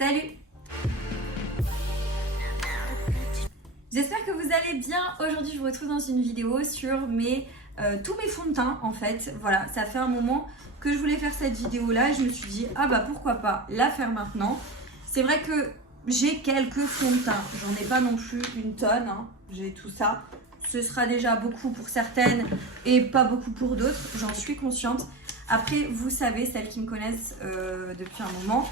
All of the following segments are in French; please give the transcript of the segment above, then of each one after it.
Salut! J'espère que vous allez bien. Aujourd'hui, je vous retrouve dans une vidéo sur tous mes fonds de teint en fait. Voilà, ça fait un moment que je voulais faire cette vidéo-là et je me suis dit, ah bah pourquoi pas la faire maintenant. C'est vrai que j'ai quelques fonds de teint. J'en ai pas non plus une tonne, hein. J'ai tout ça. Ce sera déjà beaucoup pour certaines et pas beaucoup pour d'autres. J'en suis consciente. Après, vous savez, celles qui me connaissent depuis un moment,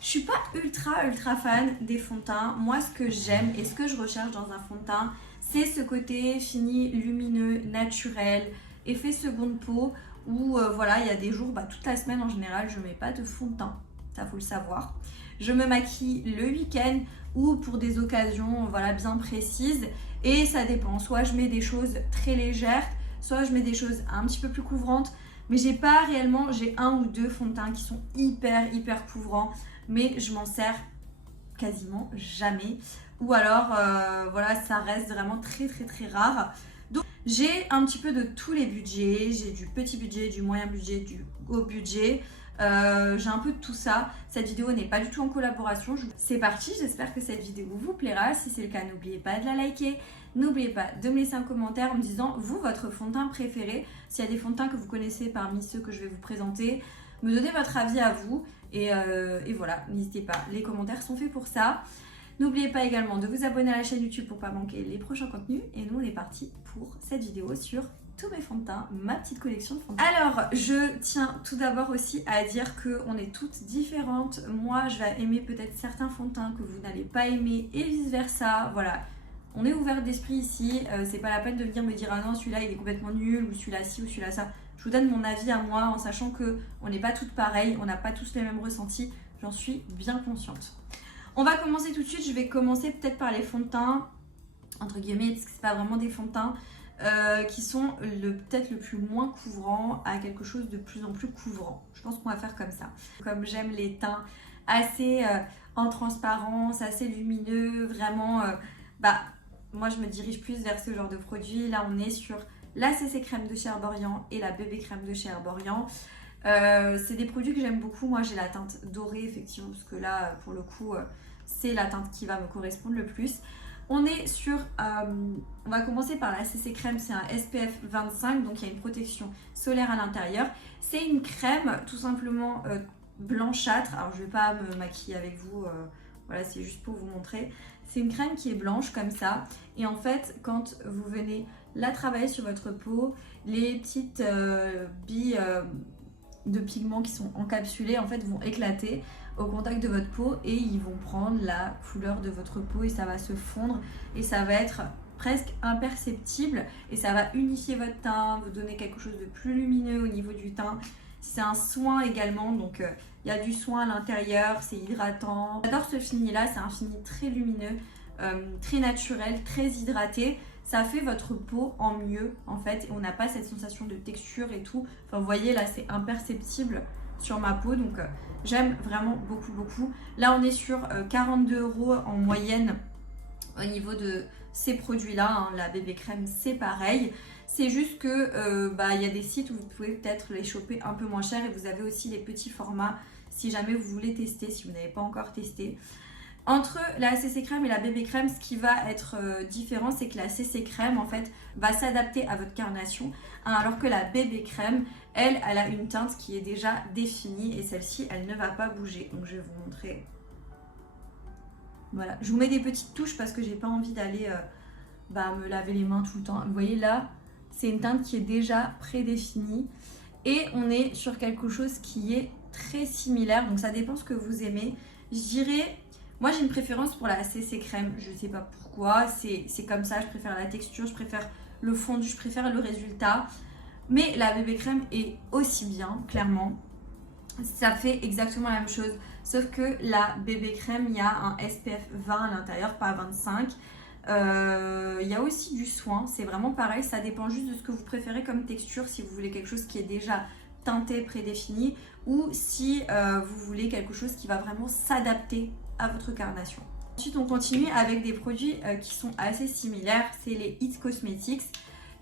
je suis pas ultra fan des fonds de teint. Moi, ce que j'aime et ce que je recherche dans un fond de teint, c'est ce côté fini, lumineux, naturel, effet seconde peau, où voilà, il y a des jours, toute la semaine en général, je mets pas de fond de teint. Ça, faut le savoir. Je me maquille le week-end ou pour des occasions voilà, bien précises. Et ça dépend. Soit je mets des choses très légères, soit je mets des choses un petit peu plus couvrantes. Mais j'ai pas réellement, j'ai un ou deux fonds de teint qui sont hyper couvrants. Mais je m'en sers quasiment jamais. Ou alors, voilà, ça reste vraiment très rare. Donc, j'ai un petit peu de tous les budgets. J'ai du petit budget, du moyen budget, du gros budget. J'ai un peu de tout ça. Cette vidéo n'est pas du tout en collaboration. C'est parti, j'espère que cette vidéo vous plaira. Si c'est le cas, n'oubliez pas de la liker. N'oubliez pas de me laisser un commentaire en me disant, vous, votre fond de teint préféré. S'il y a des fonds de teint que vous connaissez parmi ceux que je vais vous présenter, me donnez votre avis à vous. Et voilà, n'hésitez pas, les commentaires sont faits pour ça. N'oubliez pas également de vous abonner à la chaîne YouTube pour ne pas manquer les prochains contenus. Et nous, on est parti pour cette vidéo sur tous mes fonds de teint, ma petite collection de fonds de teint. Alors, je tiens tout d'abord aussi à dire qu'on est toutes différentes. Moi, je vais aimer peut-être certains fonds de teint que vous n'allez pas aimer et vice versa. Voilà, on est ouvert d'esprit ici. C'est pas la peine de venir me dire ah non, celui-là il est complètement nul ou celui-là ci ou celui-là ça. Je vous donne mon avis à moi en sachant qu'on n'est pas toutes pareilles, on n'a pas tous les mêmes ressentis. J'en suis bien consciente. On va commencer tout de suite. Je vais commencer peut-être par les fonds de teint, entre guillemets, parce que c'est pas vraiment des fonds de teint, qui sont peut-être le plus moins couvrant à quelque chose de plus en plus couvrant. Je pense qu'on va faire comme ça. Comme j'aime les teints assez en transparence, assez lumineux, vraiment, moi je me dirige plus vers ce genre de produit. Là on est sur la CC crème de chez Herborian et la bébé crème de chez Herborian. C'est des produits que j'aime beaucoup. Moi j'ai la teinte dorée effectivement parce que là pour le coup c'est la teinte qui va me correspondre le plus. On est sur, on va commencer par la CC crème, c'est un SPF 25 donc il y a une protection solaire à l'intérieur. C'est une crème tout simplement blanchâtre. Alors je vais pas me maquiller avec vous, voilà c'est juste pour vous montrer. C'est une crème qui est blanche comme ça et en fait quand vous venez la travailler sur votre peau, les petites billes de pigments qui sont encapsulées en fait vont éclater au contact de votre peau et ils vont prendre la couleur de votre peau et ça va se fondre et ça va être presque imperceptible et ça va unifier votre teint, vous donner quelque chose de plus lumineux au niveau du teint. C'est un soin également, donc il y a du soin à l'intérieur, c'est hydratant. J'adore ce fini là, c'est un fini très lumineux, très naturel, très hydraté. Ça fait votre peau en mieux en fait et on n'a pas cette sensation de texture et tout. Enfin vous voyez là c'est imperceptible sur ma peau donc j'aime vraiment beaucoup. Là on est sur 42 € en moyenne au niveau de ces produits là, hein. La bébé crème c'est pareil. C'est juste que il y a des sites où vous pouvez peut-être les choper un peu moins cher et vous avez aussi les petits formats si jamais vous voulez tester, si vous n'avez pas encore testé. Entre la CC crème et la bébé crème, ce qui va être différent, c'est que la CC crème en fait va s'adapter à votre carnation, hein, alors que la bébé crème, elle a une teinte qui est déjà définie et celle-ci, elle ne va pas bouger. Donc je vais vous montrer. Voilà, je vous mets des petites touches parce que j'ai pas envie d'aller me laver les mains tout le temps. Vous voyez là, c'est une teinte qui est déjà prédéfinie et on est sur quelque chose qui est très similaire. Donc ça dépend ce que vous aimez. Je dirais... Moi j'ai une préférence pour la CC crème, je ne sais pas pourquoi, c'est comme ça, je préfère la texture, je préfère le fondu, je préfère le résultat. Mais la bébé crème est aussi bien, clairement. Ça fait exactement la même chose, sauf que la bébé crème, il y a un SPF 20 à l'intérieur, pas 25. Il y a aussi du soin, c'est vraiment pareil, ça dépend juste de ce que vous préférez comme texture, si vous voulez quelque chose qui est déjà teinté, prédéfini, ou si vous voulez quelque chose qui va vraiment s'adapter à votre carnation. Ensuite on continue avec des produits qui sont assez similaires, c'est les It Cosmetics.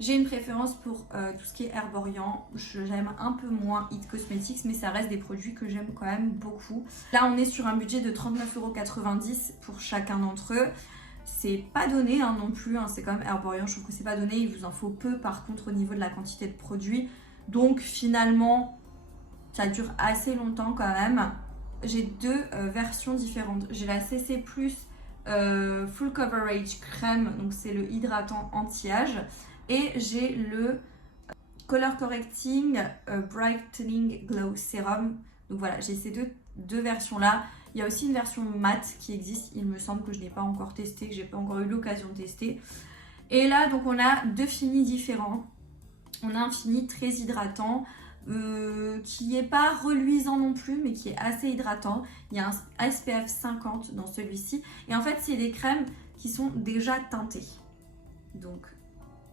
J'ai une préférence pour tout ce qui est Herborian. J'aime un peu moins It Cosmetics, mais ça reste des produits que j'aime quand même beaucoup. Là, on est sur un budget de 39,90 € pour chacun d'entre eux. C'est pas donné hein, non plus, hein, c'est quand même Herborian, je trouve que c'est pas donné, il vous en faut peu par contre au niveau de la quantité de produits. Donc finalement, ça dure assez longtemps quand même. J'ai deux versions différentes. J'ai la CC+, Full Coverage Crème, donc c'est le hydratant anti-âge. Et j'ai le Color Correcting Brightening Glow Serum. Donc voilà, j'ai ces deux versions-là. Il y a aussi une version mat qui existe, il me semble que je n'ai pas encore testé, que j'ai pas encore eu l'occasion de tester. Et là, donc on a deux finis différents. On a un fini très hydratant, qui n'est pas reluisant non plus, mais qui est assez hydratant. Il y a un SPF 50 dans celui-ci. Et en fait, c'est des crèmes qui sont déjà teintées. Donc,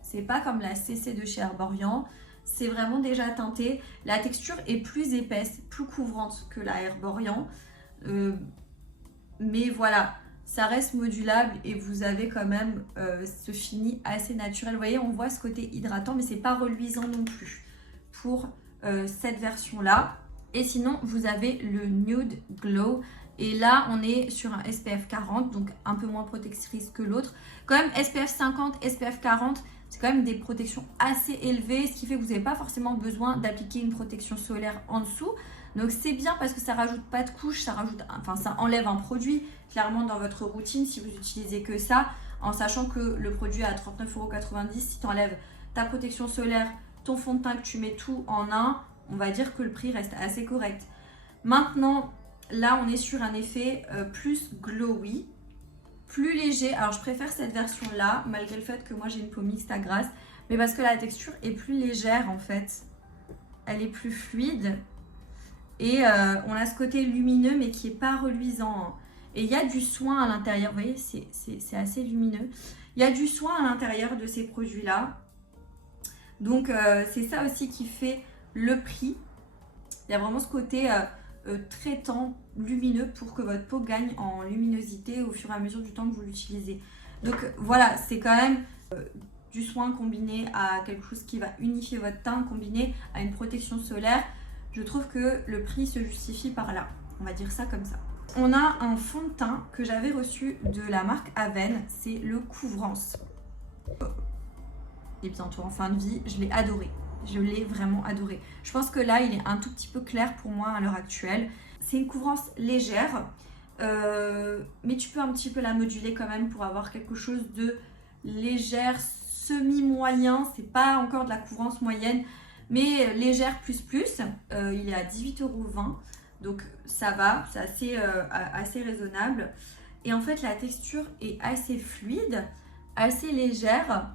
c'est pas comme la CC de chez Herborian. C'est vraiment déjà teinté. La texture est plus épaisse, plus couvrante que la Herborian. Mais voilà, ça reste modulable et vous avez quand même ce fini assez naturel. Vous voyez, on voit ce côté hydratant, mais c'est pas reluisant non plus pour cette version-là. Et sinon, vous avez le Nude Glow. Et là, on est sur un SPF 40, donc un peu moins protectrice que l'autre. Quand même, SPF 50, SPF 40, c'est quand même des protections assez élevées, ce qui fait que vous n'avez pas forcément besoin d'appliquer une protection solaire en dessous. Donc c'est bien parce que ça rajoute pas de couche, ça enlève un produit clairement dans votre routine si vous utilisez que ça, en sachant que le produit est à 39,90 €. Si tu enlèves ta protection solaire, ton fond de teint que tu mets tout en un, on va dire que le prix reste assez correct. Maintenant, là on est sur un effet plus glowy, plus léger. Alors je préfère cette version là, malgré le fait que moi j'ai une peau mixte à grasse, mais parce que la texture est plus légère en fait. Elle est plus fluide. Et on a ce côté lumineux mais qui n'est pas reluisant. Hein. Et il y a du soin à l'intérieur. Vous voyez, c'est assez lumineux. Il y a du soin à l'intérieur de ces produits-là. Donc c'est ça aussi qui fait le prix. Il y a vraiment ce côté traitant, lumineux pour que votre peau gagne en luminosité au fur et à mesure du temps que vous l'utilisez. Donc voilà, c'est quand même du soin combiné à quelque chose qui va unifier votre teint, combiné à une protection solaire. Je trouve que le prix se justifie par là. On va dire ça comme ça. On a un fond de teint que j'avais reçu de la marque Aven. C'est le Couvrance. Et bientôt en fin de vie, je l'ai adoré. Je l'ai vraiment adoré. Je pense que là, il est un tout petit peu clair pour moi à l'heure actuelle. C'est une couvrance légère. Mais tu peux un petit peu la moduler quand même pour avoir quelque chose de légère, semi-moyen. C'est pas encore de la couvrance moyenne, mais légère plus. Il est à 18,20 €, donc ça va, c'est assez raisonnable. Et en fait, la texture est assez fluide, assez légère,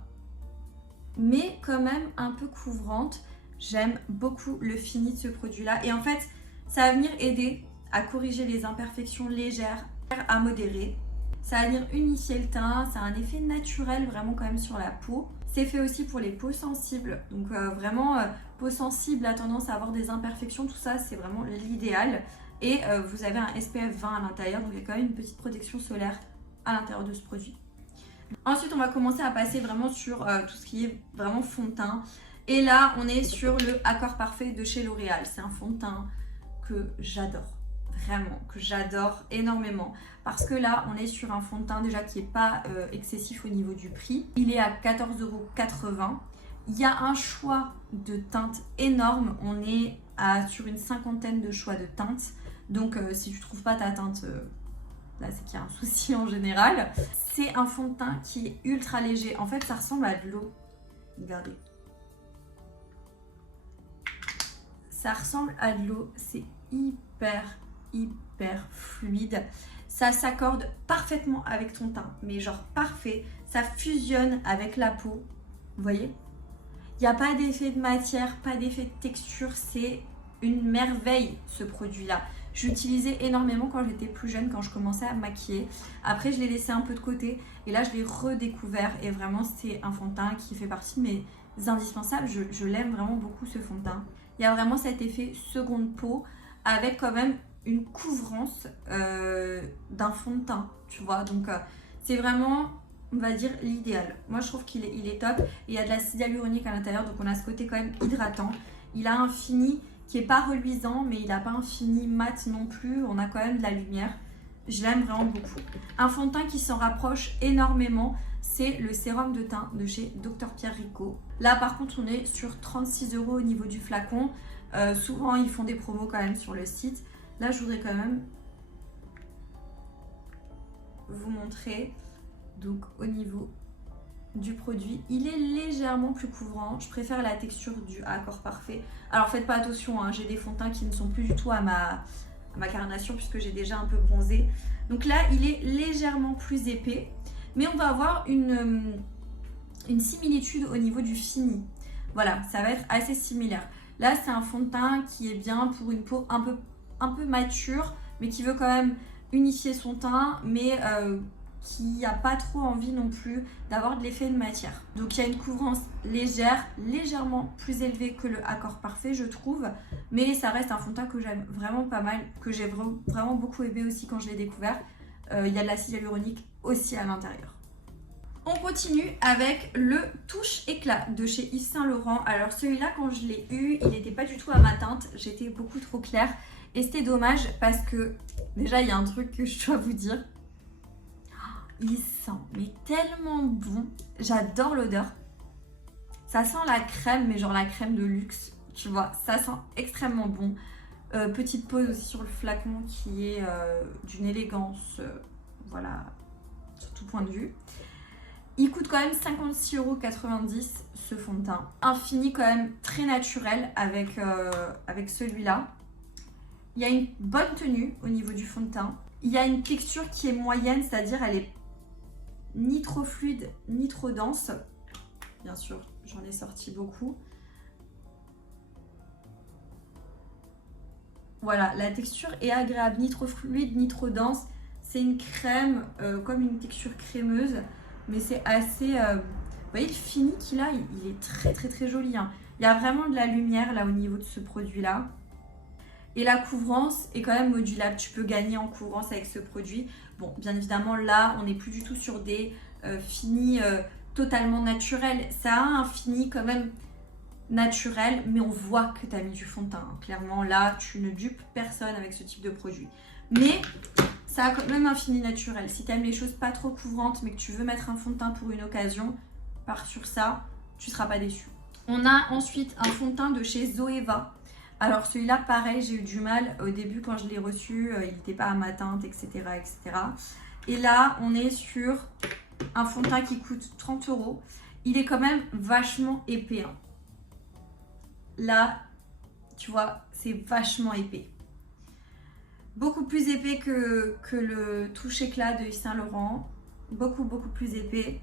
mais quand même un peu couvrante. J'aime beaucoup le fini de ce produit-là. Et en fait, ça va venir aider à corriger les imperfections légères, à modérer. Ça va venir unifier le teint, ça a un effet naturel vraiment quand même sur la peau. C'est fait aussi pour les peaux sensibles. Donc vraiment, peau sensible a tendance à avoir des imperfections, tout ça c'est vraiment l'idéal. Et vous avez un SPF 20 à l'intérieur, donc il y a quand même une petite protection solaire à l'intérieur de ce produit. Ensuite, on va commencer à passer vraiment sur tout ce qui est vraiment fond de teint. Et là, on est sur le Accord Parfait de chez L'Oréal. C'est un fond de teint que j'adore. Vraiment, que j'adore énormément. Parce que là, on est sur un fond de teint déjà qui n'est pas excessif au niveau du prix. Il est à 14,80 €. Il y a un choix de teintes énorme. On est sur une cinquantaine de choix de teintes. Donc, si tu ne trouves pas ta teinte, là, c'est qu'il y a un souci en général. C'est un fond de teint qui est ultra léger. En fait, ça ressemble à de l'eau. Regardez. Ça ressemble à de l'eau. C'est hyper fluide. Ça s'accorde parfaitement avec ton teint, mais genre parfait. Ça fusionne avec la peau. Vous voyez? Il n'y a pas d'effet de matière, pas d'effet de texture. C'est une merveille ce produit-là. Je l'utilisais énormément quand j'étais plus jeune, quand je commençais à maquiller. Après, je l'ai laissé un peu de côté et là, je l'ai redécouvert. Et vraiment, c'est un fond de teint qui fait partie de mes indispensables. Je l'aime vraiment beaucoup ce fond de teint. Il y a vraiment cet effet seconde peau avec quand même une couvrance d'un fond de teint, tu vois. Donc, c'est vraiment, on va dire, l'idéal. Moi, je trouve qu'il est top. Et il y a de l'acide hyaluronique à l'intérieur, donc on a ce côté quand même hydratant. Il a un fini qui est pas reluisant, mais il n'a pas un fini mat non plus. On a quand même de la lumière. Je l'aime vraiment beaucoup. Un fond de teint qui s'en rapproche énormément, c'est le sérum de teint de chez Dr Pierre Rico. Là, par contre, on est sur 36 € au niveau du flacon. Souvent, ils font des promos quand même sur le site. Là, je voudrais quand même vous montrer. Donc, au niveau du produit, il est légèrement plus couvrant. Je préfère la texture du Accord Parfait. Alors, faites pas attention, hein, j'ai des fonds de teint qui ne sont plus du tout à ma carnation puisque j'ai déjà un peu bronzé. Donc là, il est légèrement plus épais. Mais on va avoir une similitude au niveau du fini. Voilà, ça va être assez similaire. Là, c'est un fond de teint qui est bien pour une peau un peu mature, mais qui veut quand même unifier son teint, mais qui n'a pas trop envie non plus d'avoir de l'effet de matière. Donc il y a une couvrance légère, légèrement plus élevée que le Accord Parfait, je trouve, mais ça reste un fond de teint que j'aime vraiment pas mal, que j'ai vraiment beaucoup aimé aussi quand je l'ai découvert. Il y a de l'acide hyaluronique aussi à l'intérieur. On continue avec le touche éclat de chez Yves Saint Laurent. Alors celui-là, quand je l'ai eu, il n'était pas du tout à ma teinte, j'étais beaucoup trop claire et c'était dommage parce que déjà il y a un truc que je dois vous dire. Il sent mais tellement bon, j'adore l'odeur. Ça sent la crème, mais genre la crème de luxe, tu vois, ça sent extrêmement bon. Petite pause aussi sur le flacon qui est d'une élégance, voilà, sur tout point de vue. Il coûte quand même 56,90 € ce fond de teint. Un fini quand même très naturel avec celui-là. Il y a une bonne tenue au niveau du fond de teint. Il y a une texture qui est moyenne, c'est-à-dire elle est ni trop fluide ni trop dense. Bien sûr, j'en ai sorti beaucoup. Voilà, la texture est agréable, ni trop fluide ni trop dense. C'est une crème comme une texture crémeuse, mais c'est assez... vous voyez le fini qu'il a, il est très joli. Hein. Il y a vraiment de la lumière là au niveau de ce produit-là. Et la couvrance est quand même modulable. Tu peux gagner en couvrance avec ce produit. Bon, bien évidemment, là, on n'est plus du tout sur des finis totalement naturels. Ça a un fini quand même naturel, mais on voit que tu as mis du fond de teint. Clairement, là, tu ne dupes personne avec ce type de produit. Mais ça a quand même un fini naturel. Si tu aimes les choses pas trop couvrantes, mais que tu veux mettre un fond de teint pour une occasion, pars sur ça, tu ne seras pas déçu. On a ensuite un fond de teint de chez Zoeva. Alors celui-là, pareil, j'ai eu du mal au début quand je l'ai reçu, il n'était pas à ma teinte, etc., etc. Et là, on est sur un fond de teint qui coûte 30 €. Il est quand même vachement épais. Hein. Là, tu vois, c'est vachement épais. Beaucoup plus épais que le touche éclat de Yves Saint Laurent. Beaucoup plus épais.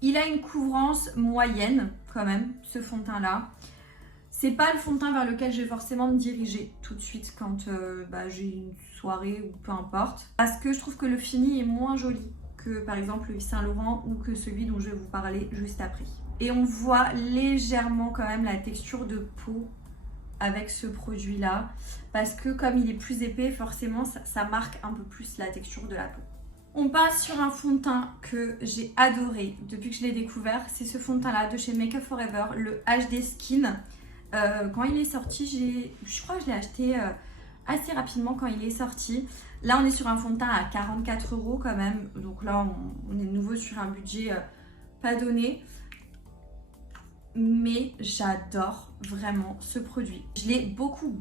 Il a une couvrance moyenne quand même, ce fond de teint là. C'est pas le fond de teint vers lequel je vais forcément me diriger tout de suite quand j'ai une soirée ou peu importe. Parce que je trouve que le fini est moins joli que par exemple le Yves Saint Laurent ou que celui dont je vais vous parler juste après. Et on voit légèrement quand même la texture de peau avec ce produit là. Parce que comme il est plus épais, forcément ça marque un peu plus la texture de la peau. On passe sur un fond de teint que j'ai adoré depuis que je l'ai découvert. C'est ce fond de teint là de chez Make Up For Ever, le HD Skin. Quand il est sorti, je crois que je l'ai acheté assez rapidement quand il est sorti. Là, on est sur un fond de teint à 44 € quand même. Donc là, on est de nouveau sur un budget pas donné. Mais j'adore vraiment ce produit. Je l'ai beaucoup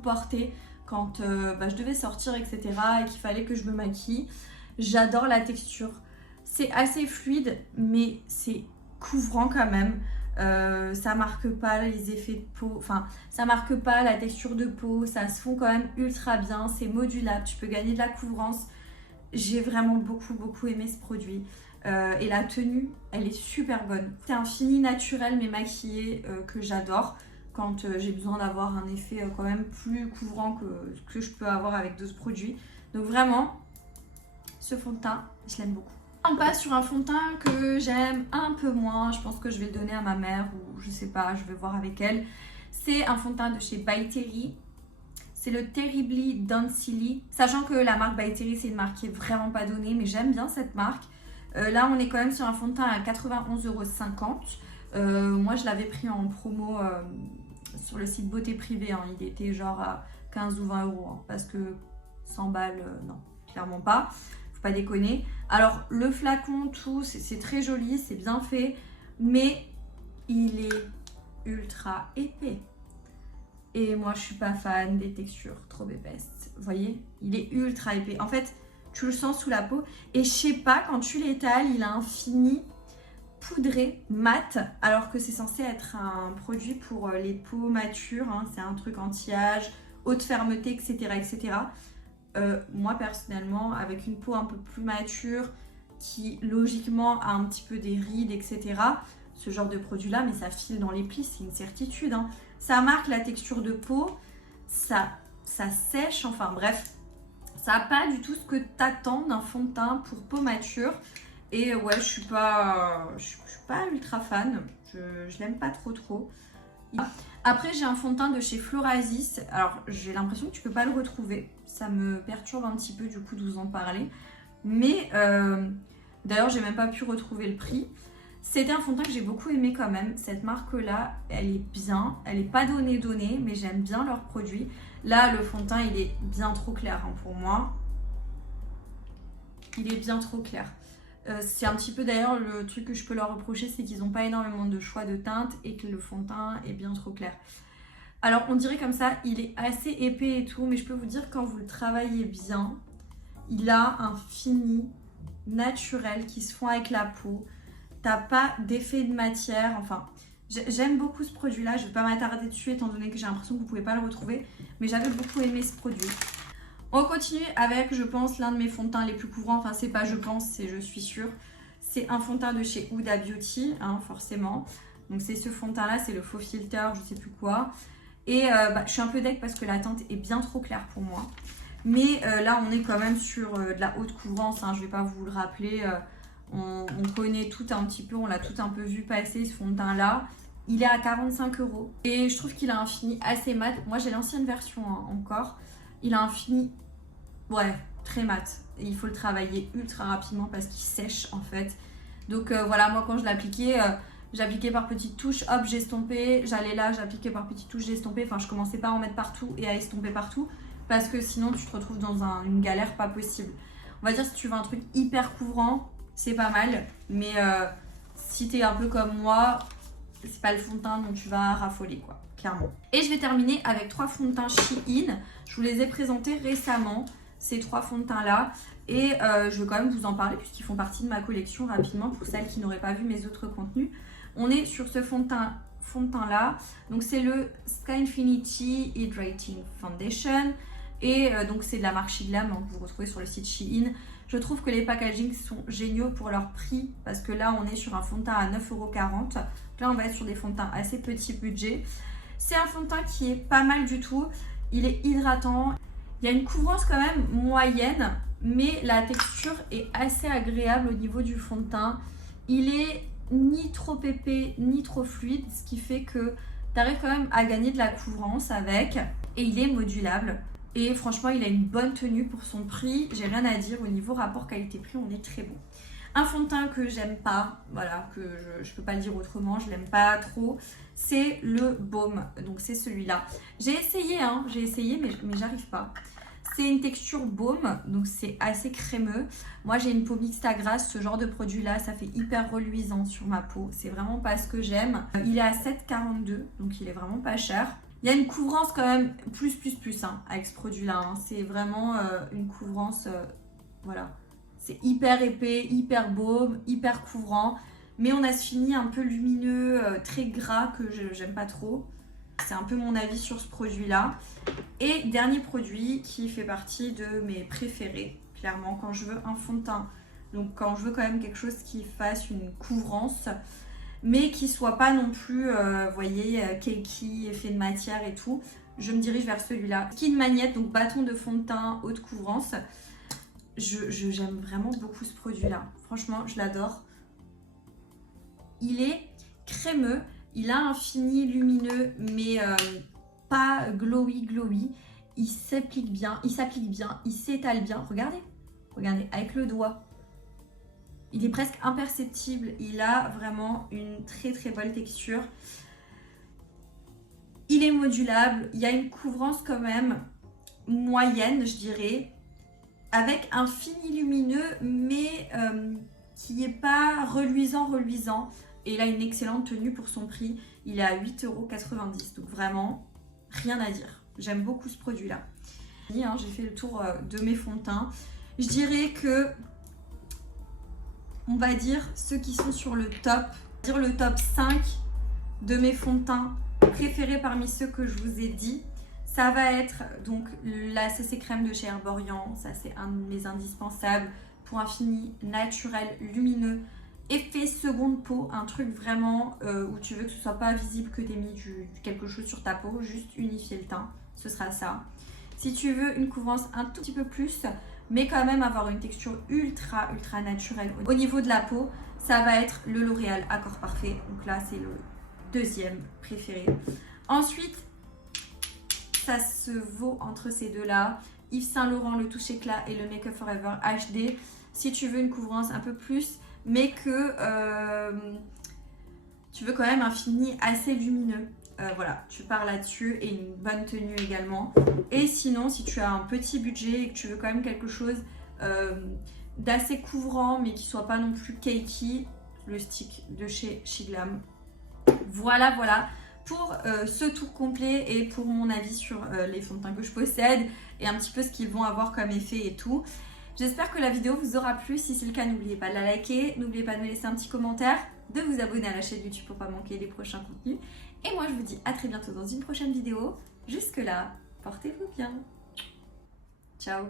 porté quand je devais sortir, etc. et qu'il fallait que je me maquille. J'adore la texture. C'est assez fluide, mais c'est couvrant quand même. Ça marque pas les effets de peau, enfin ça marque pas la texture de peau, ça se fond quand même ultra bien, c'est modulable, tu peux gagner de la couvrance. J'ai vraiment beaucoup aimé ce produit et la tenue elle est super bonne. C'est un fini naturel mais maquillé que j'adore quand j'ai besoin d'avoir un effet quand même plus couvrant que je peux avoir avec d'autres produits. Donc vraiment ce fond de teint je l'aime beaucoup. On passe sur un fond de teint que j'aime un peu moins. Je pense que je vais le donner à ma mère ou je sais pas, je vais voir avec elle. C'est un fond de teint de chez By Terry. C'est le Terribly Dancily. Sachant que la marque By Terry, c'est une marque qui est vraiment pas donnée, mais j'aime bien cette marque. Là, on est quand même sur un fond de teint à 91,50 €. Moi, je l'avais pris en promo sur le site Beauté Privée. Hein. Il était genre à 15 ou 20 €. Hein, parce que 100 balles, non, clairement pas. Faut pas déconner. Alors, le flacon, tout, c'est très joli, c'est bien fait. Mais il est ultra épais. Et moi, je suis pas fan des textures trop épaisses. Vous voyez, il est ultra épais. En fait, tu le sens sous la peau. Et je sais pas, quand tu l'étales, il a un fini poudré, mat, alors que c'est censé être un produit pour les peaux matures. Hein. C'est un truc anti-âge, haute fermeté, etc. etc. Moi, personnellement, avec une peau un peu plus mature, qui logiquement a un petit peu des rides, etc., ce genre de produit-là, mais ça file dans les plis, c'est une certitude. Hein. Ça marque la texture de peau, ça sèche, enfin bref. Ça n'a pas du tout ce que t'attends d'un fond de teint pour peau mature. Et ouais, je suis pas ultra fan. Je l'aime pas trop. Après, j'ai un fond de teint de chez Florasis. Alors, j'ai l'impression que tu peux pas le retrouver. Ça me perturbe un petit peu du coup de vous en parler. Mais d'ailleurs, j'ai même pas pu retrouver le prix. C'était un fond de teint que j'ai beaucoup aimé quand même. Cette marque-là, elle est bien. Elle n'est pas donnée, mais j'aime bien leurs produits. Là, le fond de teint, il est bien trop clair hein, pour moi. Il est bien trop clair. C'est un petit peu d'ailleurs le truc que je peux leur reprocher, c'est qu'ils n'ont pas énormément de choix de teintes et que le fond de teint est bien trop clair. Alors, on dirait comme ça, il est assez épais et tout, mais je peux vous dire quand vous le travaillez bien, il a un fini naturel qui se fond avec la peau. T'as pas d'effet de matière, enfin... J'aime beaucoup ce produit-là, je ne vais pas m'attarder dessus étant donné que j'ai l'impression que vous ne pouvez pas le retrouver. Mais j'avais beaucoup aimé ce produit. On continue avec, je pense, l'un de mes fonds de teint les plus couvrants. Enfin, c'est pas je pense, c'est je suis sûre. C'est un fond de teint de chez Huda Beauty, hein, forcément. Donc c'est ce fond de teint-là, c'est le faux filter, je sais plus quoi. Et je suis un peu deg parce que la teinte est bien trop claire pour moi. Mais là, on est quand même sur de la haute couvrance. Hein, je ne vais pas vous le rappeler. On connaît tout un petit peu, on l'a tout un peu vu passer ce fond de teint là. Il est à 45 € et je trouve qu'il a un fini assez mat. Moi j'ai l'ancienne version hein, encore. Il a un fini, ouais, très mat. Et il faut le travailler ultra rapidement parce qu'il sèche en fait. Donc voilà, moi quand je l'appliquais, j'appliquais par petites touches, hop j'estompais. J'allais là, j'appliquais par petites touches, j'estompais. Enfin je commençais pas à en mettre partout et à estomper partout. Parce que sinon tu te retrouves dans une galère pas possible. On va dire si tu veux un truc hyper couvrant, c'est pas mal, mais si t'es un peu comme moi, c'est pas le fond de teint dont tu vas raffoler quoi, clairement. Et je vais terminer avec 3 fonds de teint Shein. Je vous les ai présentés récemment, ces 3 fonds de teint là, et je vais quand même vous en parler puisqu'ils font partie de ma collection rapidement pour celles qui n'auraient pas vu mes autres contenus. On est sur ce fond de teint là, donc c'est le Sky Infinity Hydrating Foundation, et donc c'est de la marque Shiglam hein, que vous retrouvez sur le site Shein. Je trouve que les packagings sont géniaux pour leur prix parce que là, on est sur un fond de teint à 9,40 €. Là, on va être sur des fonds de teint assez petit budget. C'est un fond de teint qui est pas mal du tout. Il est hydratant. Il y a une couvrance quand même moyenne, mais la texture est assez agréable au niveau du fond de teint. Il est ni trop épais, ni trop fluide, ce qui fait que tu arrives quand même à gagner de la couvrance avec. Et il est modulable. Et franchement, il a une bonne tenue pour son prix. J'ai rien à dire au niveau rapport qualité-prix, on est très bon. Un fond de teint que j'aime pas, voilà, que je peux pas le dire autrement, je l'aime pas trop, c'est le baume. Donc c'est celui-là. J'ai essayé, mais j'arrive pas. C'est une texture baume, donc c'est assez crémeux. Moi j'ai une peau mixte à grasse, ce genre de produit-là, ça fait hyper reluisant sur ma peau. C'est vraiment pas ce que j'aime. Il est à 7,42 €, donc il est vraiment pas cher. Il y a une couvrance quand même plus hein, avec ce produit-là. Hein. C'est vraiment une couvrance, voilà. C'est hyper épais, hyper baume, hyper couvrant. Mais on a ce fini un peu lumineux, très gras que j'aime pas trop. C'est un peu mon avis sur ce produit-là. Et dernier produit qui fait partie de mes préférés, clairement, quand je veux un fond de teint. Donc quand je veux quand même quelque chose qui fasse une couvrance, mais qui soit pas non plus, vous voyez, cakey, effet de matière et tout. Je me dirige vers celui-là. Skin Magnette, donc bâton de fond de teint haute couvrance. J'aime vraiment beaucoup ce produit-là. Franchement, je l'adore. Il est crémeux. Il a un fini lumineux, mais pas glowy. Il s'applique bien, il s'étale bien. Regardez, avec le doigt. Il est presque imperceptible. Il a vraiment une très très bonne texture. Il est modulable. Il y a une couvrance quand même moyenne, je dirais. Avec un fini lumineux, mais qui n'est pas reluisant. Et il a une excellente tenue pour son prix. Il est à 8,90 €. Donc vraiment, rien à dire. J'aime beaucoup ce produit-là. J'ai fait le tour de mes fonds de teint. Je dirais que, on va dire, ceux qui sont sur le top, le top 5 de mes fonds de teint préférés parmi ceux que je vous ai dit, ça va être donc la CC crème de chez Herborian. Ça, c'est un de mes indispensables pour un fini naturel, lumineux, effet seconde peau, un truc vraiment où tu veux que ce soit pas visible que tu aies mis quelque chose sur ta peau, juste unifier le teint, ce sera ça. Si tu veux une couvrance un tout petit peu plus, mais quand même avoir une texture ultra naturelle au niveau de la peau, ça va être le L'Oréal Accord Parfait. Donc là, c'est le deuxième préféré. Ensuite, ça se vaut entre ces deux-là. Yves Saint Laurent, le Touche Éclat et le Make Up Forever HD. Si tu veux une couvrance un peu plus, mais que tu veux quand même un fini assez lumineux. Voilà, tu pars là-dessus et une bonne tenue également. Et sinon, si tu as un petit budget et que tu veux quand même quelque chose d'assez couvrant, mais qui soit pas non plus cakey, le stick de chez Shiglam. Voilà pour ce tour complet et pour mon avis sur les fonds de teint que je possède et un petit peu ce qu'ils vont avoir comme effet et tout. J'espère que la vidéo vous aura plu. Si c'est le cas, n'oubliez pas de la liker, n'oubliez pas de me laisser un petit commentaire, de vous abonner à la chaîne YouTube pour ne pas manquer les prochains contenus. Et moi, je vous dis à très bientôt dans une prochaine vidéo. Jusque là, portez-vous bien. Ciao.